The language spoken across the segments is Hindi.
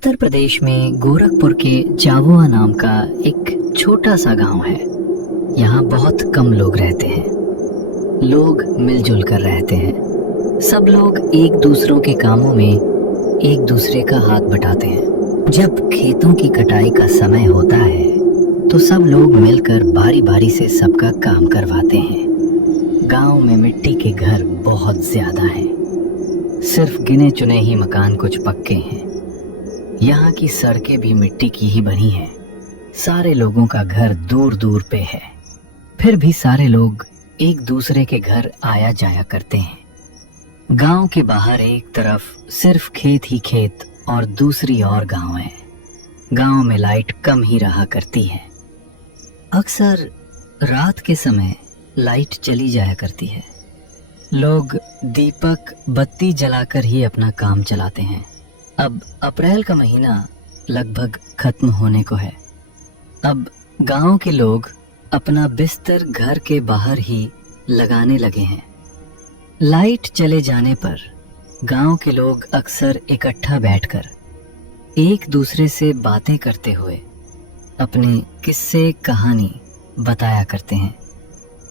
उत्तर प्रदेश में गोरखपुर के जाबुआ नाम का एक छोटा सा गांव है। यहाँ बहुत कम लोग रहते हैं। लोग मिलजुल कर रहते हैं। सब लोग एक दूसरों के कामों में एक दूसरे का हाथ बटाते हैं। जब खेतों की कटाई का समय होता है तो सब लोग मिलकर बारी बारी से सबका काम करवाते हैं। गांव में मिट्टी के घर बहुत ज्यादा हैं। सिर्फ गिने चुने ही मकान कुछ पक्के हैं। यहाँ की सड़कें भी मिट्टी की ही बनी हैं। सारे लोगों का घर दूर दूर पे है, फिर भी सारे लोग एक दूसरे के घर आया जाया करते हैं। गांव के बाहर एक तरफ सिर्फ खेत ही खेत और दूसरी ओर गांव है। गांव में लाइट कम ही रहा करती है। अक्सर रात के समय लाइट चली जाया करती है। लोग दीपक बत्ती जलाकर ही अपना काम चलाते हैं। अब अप्रैल का महीना लगभग खत्म होने को है। अब गांव के लोग अपना बिस्तर घर के बाहर ही लगाने लगे हैं। लाइट चले जाने पर गांव के लोग अक्सर इकट्ठा बैठकर एक दूसरे से बातें करते हुए अपने किस्से कहानी बताया करते हैं।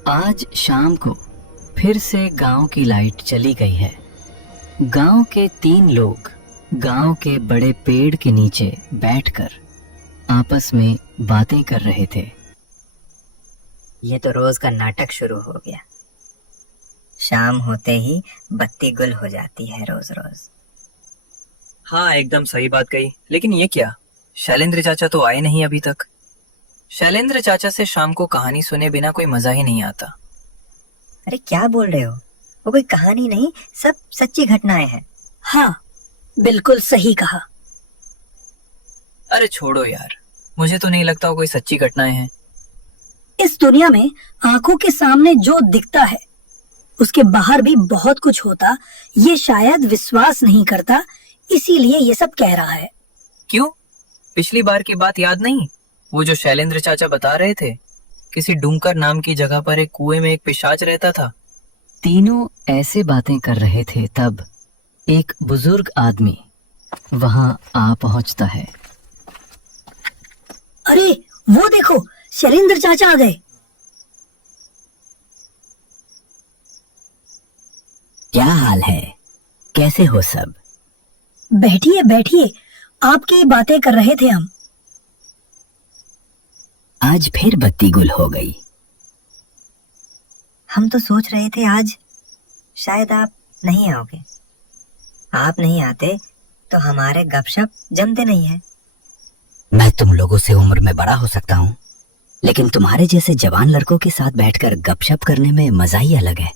आज शाम को फिर से गांव की लाइट चली गई है। गांव के 3 लोग गांव के बड़े पेड़ के नीचे बैठकर आपस में बातें कर रहे थे। ये तो रोज का नाटक शुरू हो गया। शाम होते ही बत्ती गुल हो जाती है रोज रोज। हाँ, एकदम सही बात कही। लेकिन ये क्या, शैलेंद्र चाचा तो आए नहीं अभी तक। शैलेंद्र चाचा से शाम को कहानी सुने बिना कोई मजा ही नहीं आता। अरे क्या बोल रहे हो? वो कोई कहानी नहीं, सब सच्ची घटनाएं हैं। हाँ, बिल्कुल सही कहा। अरे छोड़ो यार, मुझे तो नहीं लगता वो कोई सच्ची घटनाएं हैं। इस दुनिया में आंखों के सामने जो दिखता है उसके बाहर भी बहुत कुछ होता, ये शायद विश्वास नहीं करता, इसीलिए ये सब कह रहा है। क्यों? पिछली बार की बात याद नहीं? वो जो शैलेंद्र चाचा बता रहे थे, किसी डूंकर नाम की जगह पर एक कुएं में एक पिशाच रहता था। तीनों ऐसे बातें कर रहे थे तब एक बुजुर्ग आदमी वहां आ पहुंचता है। अरे वो देखो, शैलेंद्र चाचा आ गए। क्या हाल है? कैसे हो सब? बैठिए बैठिए, आपकी बातें कर रहे थे हम। आज फिर बत्ती गुल हो गई। हम तो सोच रहे थे आज शायद आप नहीं आओगे। आप नहीं आते तो हमारे गपशप जमते नहीं है। मैं तुम लोगों से उम्र में बड़ा हो सकता हूँ, लेकिन तुम्हारे जैसे जवान लड़कों के साथ बैठकर गपशप करने में मजा ही अलग है।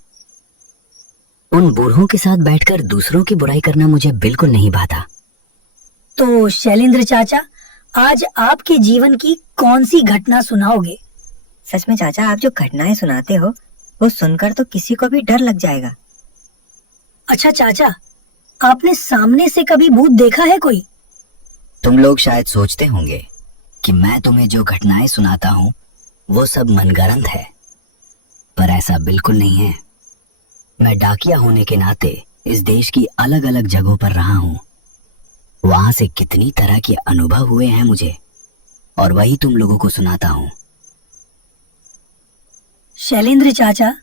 उन बूढ़ों के साथ बैठकर दूसरों की बुराई करना मुझे बिल्कुल नहीं भाता। तो शैलेंद्र चाचा, आज आपके जीवन की कौन सी घटना सुनाओगे? सच में चाचा, आप जो घटनाएं सुनाते हो वो सुनकर तो किसी को भी डर लग जाएगा। अच्छा चाचा, आपने सामने से कभी भूत देखा है कोई? तुम लोग शायद सोचते होंगे कि मैं तुम्हें जो घटनाएं सुनाता हूँ वो सब मनगढ़ंत है, पर ऐसा बिल्कुल नहीं है। मैं डाकिया होने के नाते इस देश की अलग अलग जगहों पर रहा हूँ। वहां से कितनी तरह के अनुभव हुए हैं मुझे, और वही तुम लोगों को सुनाता हूँ। शैलेंद्र चाचा,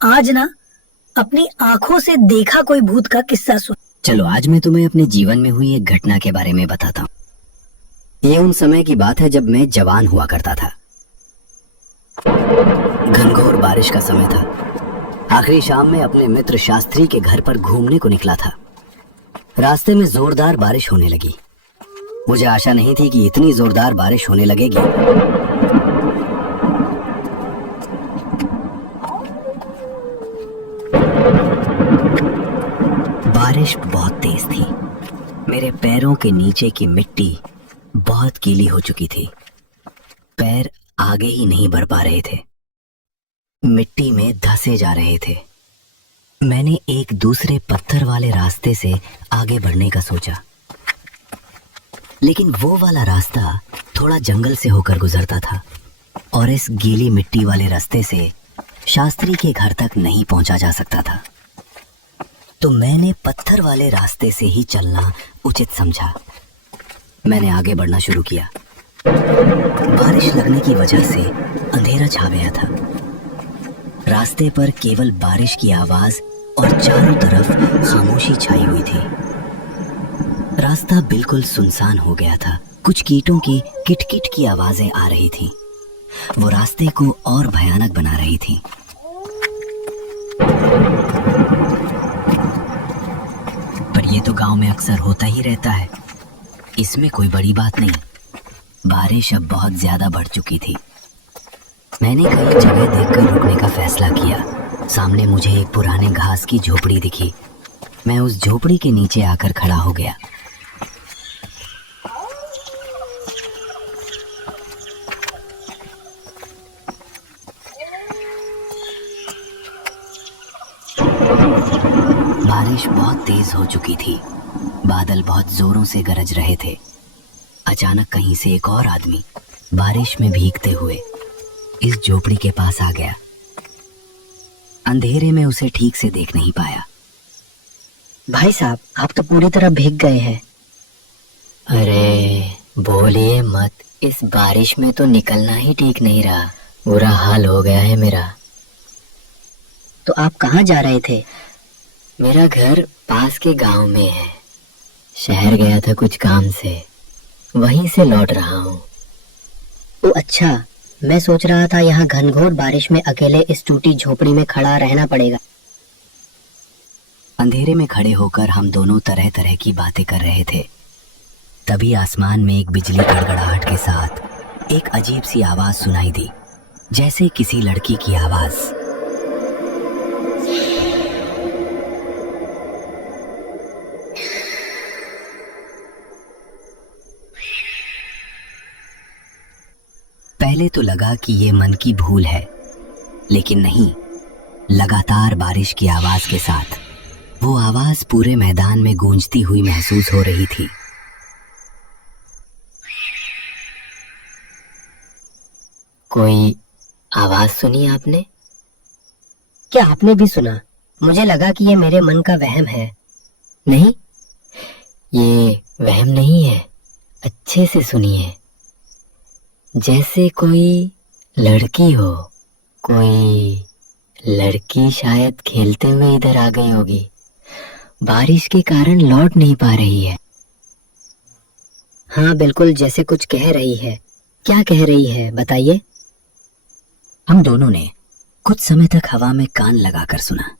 आज ना अपनी आंखों से देखा कोई भूत का किस्सा सुन। चलो आज मैं तुम्हें अपने जीवन में हुई एक घटना के बारे में बताता हूँ। ये उन समय की बात है जब मैं जवान हुआ करता था। घनघोर बारिश का समय था। आखिरी शाम में अपने मित्र शास्त्री के घर पर घूमने को निकला था। रास्ते में जोरदार बारिश होने लगी। मुझे आशा नहीं थी कि इतनी जोरदार बारिश होने लगेगी। बारिश बहुत तेज थी। मेरे पैरों के नीचे की मिट्टी बहुत गीली हो चुकी थी। पैर आगे ही नहीं बढ़ पा रहे थे, मिट्टी में धंसे जा रहे थे। मैंने एक दूसरे पत्थर वाले रास्ते से आगे बढ़ने का सोचा, लेकिन वो वाला रास्ता थोड़ा जंगल से होकर गुजरता था और इस गीली मिट्टी वाले रास्ते से शास्त्री के घर तक नहीं पहुंचा जा सकता था। तो मैंने पत्थर वाले रास्ते से ही चलना उचित समझा। मैंने आगे बढ़ना शुरू किया। बारिश लगने की वजह से अंधेरा छा गया था। रास्ते पर केवल बारिश की आवाज और चारों तरफ खामोशी छाई हुई थी। रास्ता बिल्कुल सुनसान हो गया था। कुछ कीटों की किटकिट की आवाजें आ रही थीं। वो रास्ते को और भयानक बना रही थीं। पर ये तो गांव में अक्सर होता ही रहता है, इसमें कोई बड़ी बात नहीं। बारिश अब बहुत ज्यादा बढ़ चुकी थी। मैंने कई जगह देखकर रुकने का फैसला किया। सामने मुझे एक पुराने घास की झोपड़ी दिखी। मैं उस झोपड़ी के नीचे आकर खड़ा हो गया। बारिश बहुत तेज हो चुकी थी। बादल बहुत जोरों से गरज रहे थे। अचानक कहीं से एक और आदमी बारिश में भीगते हुए इस झोपड़ी के पास आ गया। अंधेरे में उसे ठीक से देख नहीं पाया। भाई साहब, आप तो पूरी तरह भीग गए हैं। अरे बोलिए मत, इस बारिश में तो निकलना ही ठीक नहीं रहा। बुरा हाल हो गया है मेरा। तो आप कहाँ जा रहे थे? मेरा घर पास के गांव में है। शहर गया था कुछ काम से, वहीं से लौट रहा हूँ। ओ अच्छा, मैं सोच रहा था यहाँ घनघोर बारिश में अकेले इस टूटी झोपड़ी में खड़ा रहना पड़ेगा। अंधेरे में खड़े होकर हम दोनों तरह तरह की बातें कर रहे थे। तभी आसमान में एक बिजली गड़गड़ाहट के साथ एक अजीब सी आवाज सुनाई दी, जैसे किसी लड़की की आवाज। पहले तो लगा कि ये मन की भूल है, लेकिन नहीं। लगातार बारिश की आवाज के साथ वो आवाज पूरे मैदान में गूंजती हुई महसूस हो रही थी। कोई आवाज सुनी आपने? क्या आपने भी सुना? मुझे लगा कि ये मेरे मन का वहम है। नहीं, ये वहम नहीं है। अच्छे से सुनिए। जैसे कोई लड़की हो। कोई लड़की शायद खेलते हुए इधर आ गई होगी। बारिश के कारण लौट नहीं पा रही है। हाँ बिल्कुल, जैसे कुछ कह रही है। क्या कह रही है बताइए? हम दोनों ने कुछ समय तक हवा में कान लगाकर सुना।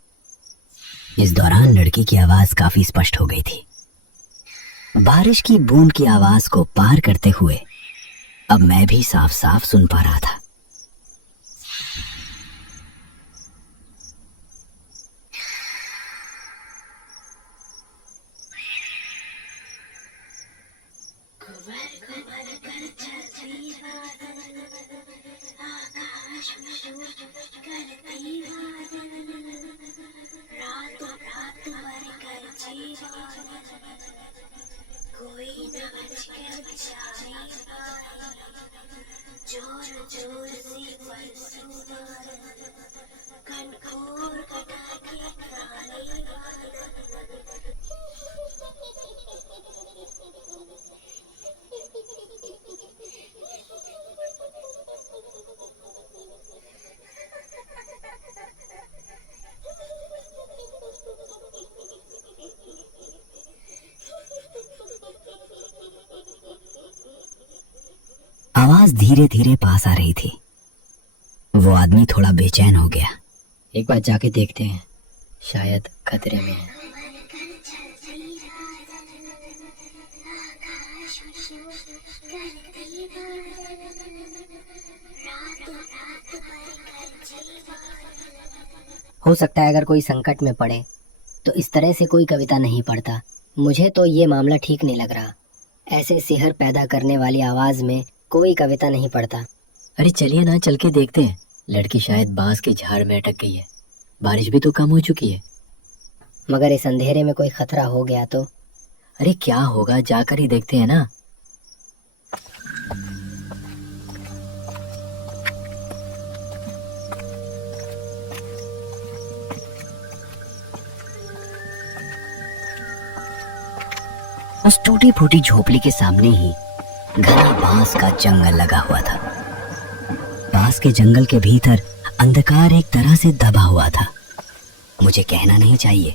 इस दौरान लड़की की आवाज काफी स्पष्ट हो गई थी। बारिश की बूंद की आवाज को पार करते हुए अब मैं भी साफ साफ सुन पा रहा था। आवाज धीरे धीरे पास आ रही थी। वो आदमी थोड़ा बेचैन हो गया। एक बार जाके देखते हैं, शायद खतरे में है। हो सकता है अगर कोई संकट में पड़े तो इस तरह से कोई कविता नहीं पढ़ता। मुझे तो ये मामला ठीक नहीं लग रहा। ऐसे सिहर पैदा करने वाली आवाज में कोई कविता नहीं पढ़ता। अरे चलिए ना, चल के देखते हैं। लड़की शायद बांस के झाड़ में अटक गई है। बारिश भी तो कम हो चुकी है। मगर इस अंधेरे में कोई खतरा हो गया तो? अरे क्या होगा, जाकर ही देखते हैं ना। उस टूटी फूटी झोपड़ी के सामने ही घना बांस का जंगल लगा हुआ था। बांस के जंगल के भीतर अंधकार एक तरह से दबा हुआ था। मुझे कहना नहीं चाहिए,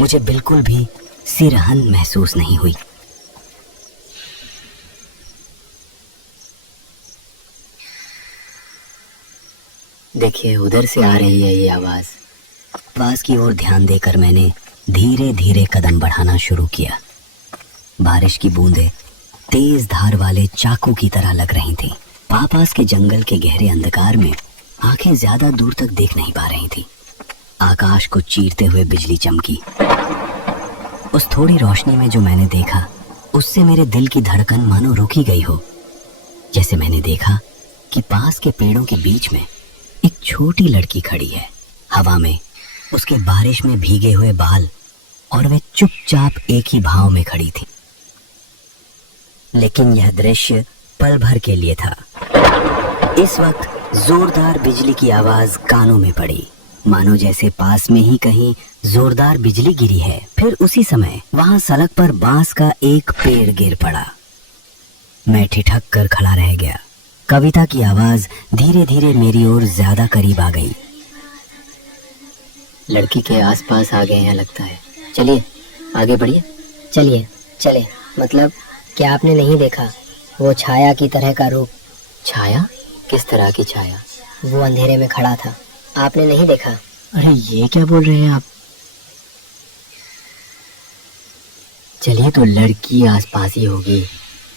मुझे बिल्कुल भी सिरहन महसूस नहीं हुई। देखिए, उधर से आ रही है ये आवाज। आवाज की ओर ध्यान देकर मैंने धीरे धीरे कदम बढ़ाना शुरू किया। बारिश की बूंदें तेज धार वाले चाकू की तरह लग रही थीं। पास के जंगल के गहरे अंधकार में आंखें ज्यादा दूर तक देख नहीं पा रही थी। आकाश को चीरते हुए बिजली चमकी। उस थोड़ी रोशनी में जो मैंने देखा, उससे मेरे दिल की धड़कन मानो रुकी गई हो। जैसे मैंने देखा कि पास के पेड़ों के बीच में एक छोटी लड़की खड़ी है। हवा में उसके बारिश में भीगे हुए बाल, और वे चुपचाप एक ही भाव में खड़ी थी। लेकिन यह दृश्य पल भर के लिए था। इस वक्त जोरदार बिजली की आवाज कानों में पड़ी, मानो जैसे पास में ही कहीं जोरदार बिजली गिरी है। फिर उसी समय वहां सड़क पर बांस का एक पेड़ गिर पड़ा। मैं ठिठक कर खड़ा रह गया। कविता की आवाज धीरे धीरे मेरी ओर ज्यादा करीब आ गई। लड़की के आसपास आ गए हैं लगता है। चलिए आगे बढ़िए। चलिए चले। मतलब क्या आपने नहीं देखा वो छाया की तरह का रूप? छाया? किस तरह की छाया? वो अंधेरे में खड़ा था, आपने नहीं देखा? अरे ये क्या बोल रहे हैं आप? चलिए, तो लड़की आसपास ही होगी।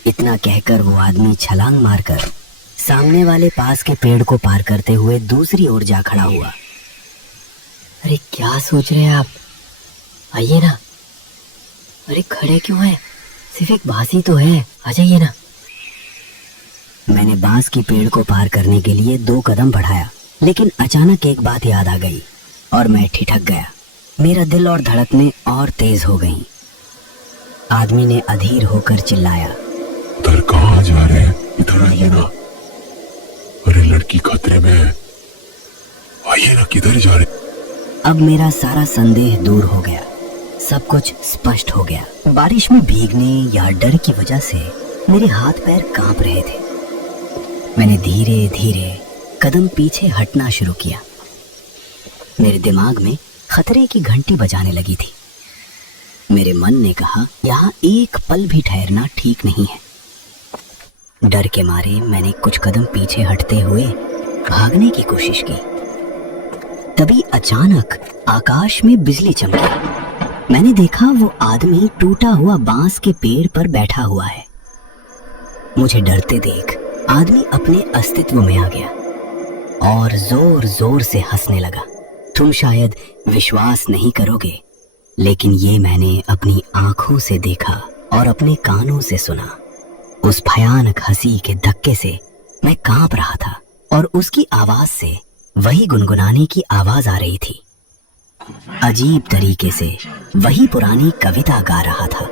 इतना कहकर वो आदमी छलांग मारकर सामने वाले पास के पेड़ को पार करते हुए दूसरी ओर जा खड़ा हुआ। अरे क्या सोच रहे हैं आप? आइए ना। अरे खड़े क्यों हैं? सिर्फ एक बांस ही तो है, आ जाइए ना। मैंने बांस की पेड़ को पार करने के लिए 2 कदम बढ़ाया, लेकिन अचानक एक बात याद आ गई और मैं ठिठक गया। मेरा दिल और धड़कनें और तेज हो गईं। आदमी ने अधीर होकर चिल्लाया, उधर कहाँ जा रहे हैं? इधर आइए ना। अरे लड़की खतरे में है, आइए ना। किधर जा रहे? अब मेरा सारा संदेह दूर हो गया। सब कुछ स्पष्ट हो गया। बारिश में भीगने या डर की वजह से मेरे हाथ पैर कांप रहे थे। मैंने धीरे धीरे कदम पीछे हटना शुरू किया। मेरे दिमाग में खतरे की घंटी बजाने लगी थी। मेरे मन ने कहा, यहाँ एक पल भी ठहरना ठीक नहीं है। डर के मारे मैंने कुछ कदम पीछे हटते हुए भागने की कोशिश की। तभी अचानक आकाश में बिजली चमकी। मैंने देखा वो आदमी टूटा हुआ बांस के पेड़ पर बैठा हुआ है। मुझे डरते देख आदमी अपने अस्तित्व में आ गया और जोर जोर से हंसने लगा। तुम शायद विश्वास नहीं करोगे, लेकिन ये मैंने अपनी आंखों से देखा और अपने कानों से सुना। उस भयानक हंसी के धक्के से मैं कांप रहा था और उसकी आवाज से वही गुनगुनाने की आवाज आ रही थी। अजीब तरीके से वही पुरानी कविता गा रहा था।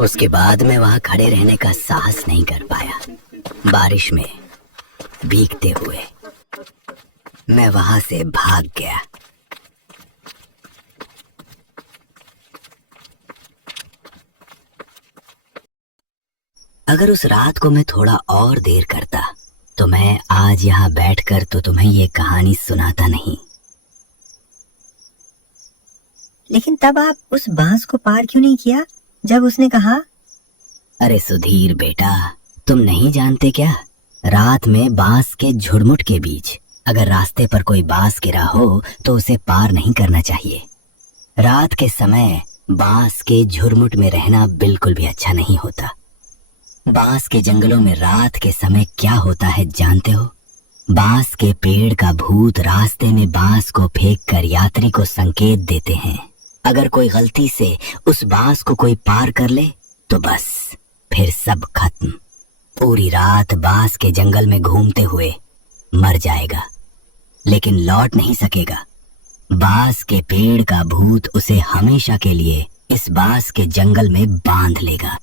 उसके बाद मैं वहां खड़े रहने का साहस नहीं कर पाया। बारिश में भीगते हुए मैं वहां से भाग गया। अगर उस रात को मैं थोड़ा और देर करता तो मैं आज यहाँ बैठकर तो तुम्हें ये कहानी सुनाता नहीं। लेकिन तब आप उस बांस को पार क्यों नहीं किया जब उसने कहा? अरे सुधीर बेटा, तुम नहीं जानते क्या? रात में बांस के झुरमुट के बीच अगर रास्ते पर कोई बांस गिरा हो तो उसे पार नहीं करना चाहिए। रात के समय बांस के झुरमुट में रहना बिल्कुल भी अच्छा नहीं होता। बांस के जंगलों में रात के समय क्या होता है जानते हो? बांस के पेड़ का भूत रास्ते में बांस को फेंक कर यात्री को संकेत देते हैं। अगर कोई गलती से उस बांस को कोई पार कर ले तो बस फिर सब खत्म। पूरी रात बांस के जंगल में घूमते हुए मर जाएगा। लेकिन लौट नहीं सकेगा। बांस के पेड़ का भूत उसे हमेशा के लिए इस बांस के जंगल में बांध लेगा।